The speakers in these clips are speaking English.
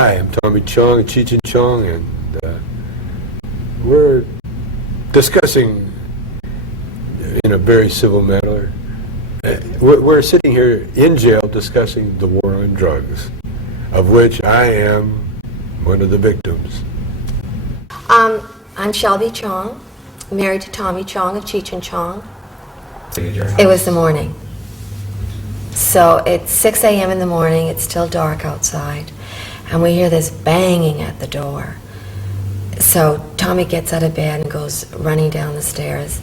Hi, I'm Tommy Chong, Chong, and we're discussing in a very civil manner. We're sitting here in jail discussing the war on drugs, of which I am one of the victims. I'm Shelby Chong, married to Tommy Chong of Chong. It was the morning. So it's 6 a.m. in the morning, it's still dark outside, and we hear this banging at the door. So Tommy gets out of bed and goes running down the stairs,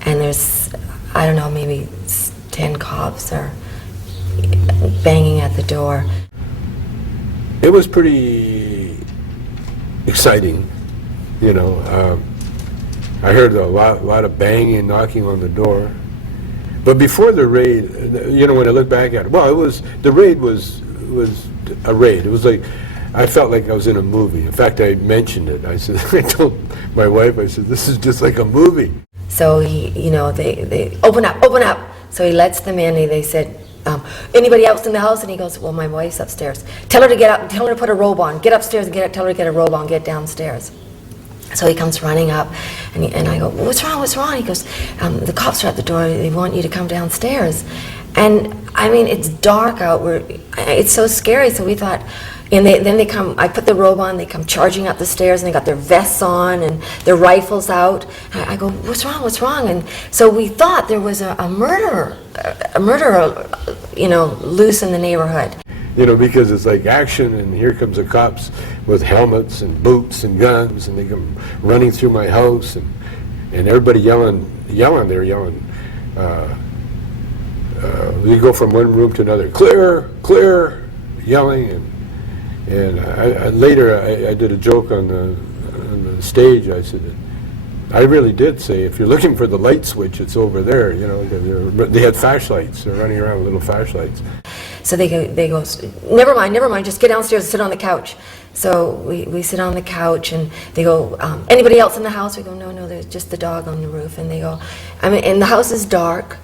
and there's, I don't know, maybe 10 cops are banging at the door. It was pretty exciting, you know. I heard a lot of banging and knocking on the door. But before the raid, you know, when I look back at it, well, the raid was a raid. It was like, I felt like I was in a movie. In fact, I mentioned it. I said, I told my wife, I said, this is just like a movie. So he, you know, they open up. So he lets them in. They said, anybody else in the house? And he goes, well, my wife's upstairs. Tell her to get up. Tell her to put a robe on. Get upstairs and tell her to get a robe on. Get downstairs. So he comes running up, and I go, what's wrong? He goes, the cops are at the door, they want you to come downstairs. And I mean, it's dark out, it's so scary, so we thought, and then they come, I put the robe on, they come charging up the stairs, and they got their vests on, and their rifles out. And I go, what's wrong? And so we thought there was a murderer, you know, loose in the neighborhood. You know, because it's like action, and here comes the cops with helmets and boots and guns, and they come running through my house, and everybody yelling. They're yelling. We go from one room to another, clear, yelling, and later I did a joke on the stage. I said, I really did say, if you're looking for the light switch, it's over there. You know, they had flashlights. They're running around with little flashlights. So they go, never mind, just get downstairs and sit on the couch. So we sit on the couch, and they go, anybody else in the house? We go, no, there's just the dog on the roof. And they go, I mean, and the house is dark.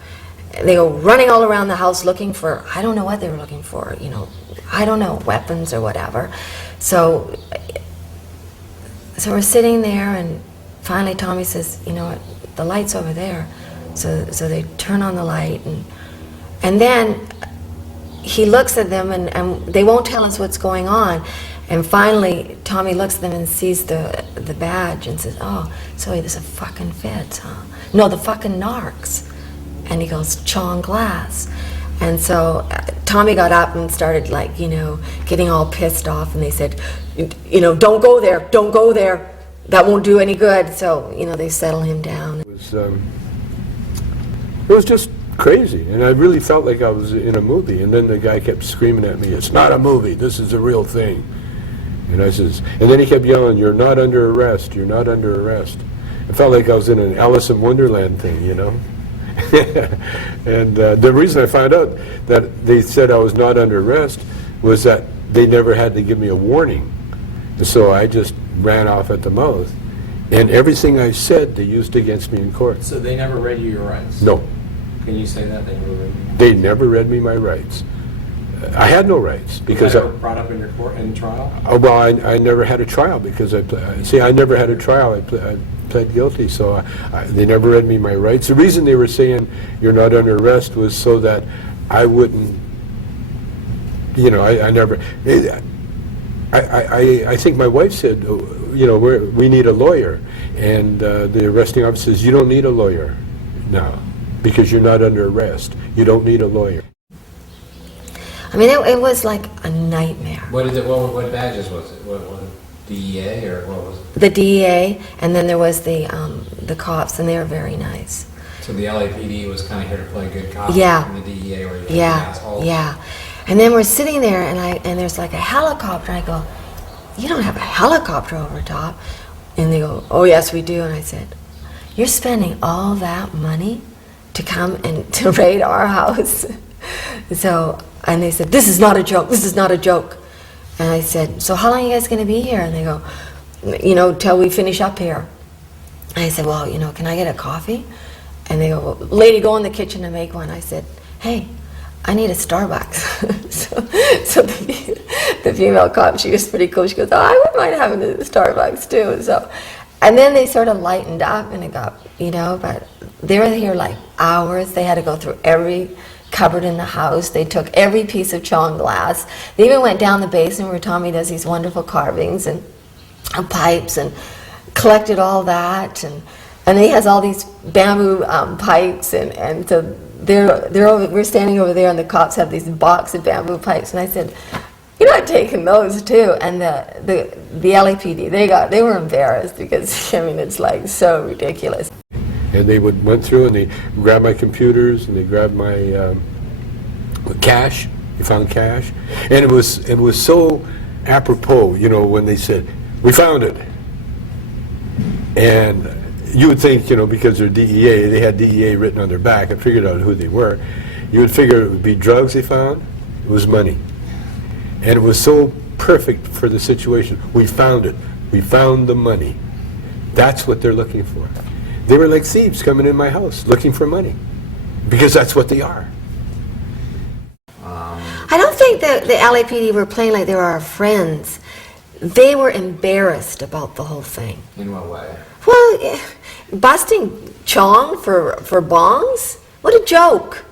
They go running all around the house looking for, I don't know what they were looking for, you know, I don't know, weapons or whatever. So we're sitting there, and finally Tommy says, you know what, the light's over there. So they turn on the light, and then he looks at them, and they won't tell us what's going on. And finally, Tommy looks at them and sees the badge and says, oh, so there's a fucking feds, huh? No, the fucking narcs. And he goes, Chong Glass. And so Tommy got up and started, like, you know, getting all pissed off, and they said, you know, don't go there, that won't do any good. So, you know, they settle him down. It was just crazy, and I really felt like I was in a movie. And then the guy kept screaming at me, it's not a movie, this is a real thing. And I says, and then he kept yelling, you're not under arrest, you're not under arrest. I felt like I was in an Alice in Wonderland thing, you know. And the reason I found out that they said I was not under arrest was that they never had to give me a warning. And so I just ran off at the mouth, and everything I said they used against me in court. So they never read you your rights? No. Can you say that? They never read me my rights. I had no rights because I brought up in your court in trial. Oh, well, I never had a trial because I never had a trial. I pled guilty, so they never read me my rights. The reason they were saying you're not under arrest was so that I wouldn't. You know, I never. I think my wife said, you know, we need a lawyer, and the arresting officer says, you don't need a lawyer now because you're not under arrest. You don't need a lawyer. I mean, it was like a nightmare. What badges was it? What DEA or what was it? The DEA, and then there was the cops, and they were very nice. So the LAPD was kind of here to play good cop. Yeah. And the DEA were assholes. Yeah. And then we're sitting there, and there's like a helicopter. I go, you don't have a helicopter over top. And they go, oh yes we do. And I said, you're spending all that money to come and to raid our house? So, and they said, this is not a joke. And I said, so how long are you guys going to be here? And they go, you know, till we finish up here. And I said, well, you know, can I get a coffee? And they go, well, lady, go in the kitchen and make one. I said, hey, I need a Starbucks. so the female cop, she was pretty cool. She goes, oh, I wouldn't mind having a Starbucks too. So, and then they sort of lightened up, and it got, but they were here like hours. They had to go through every cupboard in the house. They took every piece of Chong glass. They even went down the basement where Tommy does these wonderful carvings and pipes, and collected all that, and he has all these bamboo pipes, and so we're standing over there, and the cops have these box of bamboo pipes, and I said, you're not taking those too? And the LAPD, they were embarrassed, because it's like so ridiculous. And they went through and they grabbed my computers and they grabbed my cash. They found cash, and it was so apropos, when they said, we found it. And you would think, because they're DEA, they had DEA written on their back. I figured out who they were. You would figure it would be drugs they found. It was money. And it was so perfect for the situation. We found it. We found the money. That's what they're looking for. They were like thieves coming in my house looking for money, because that's what they are. I don't think that the LAPD were playing like they were our friends. They were embarrassed about the whole thing. In what way? Well, busting Chong for bongs? What a joke.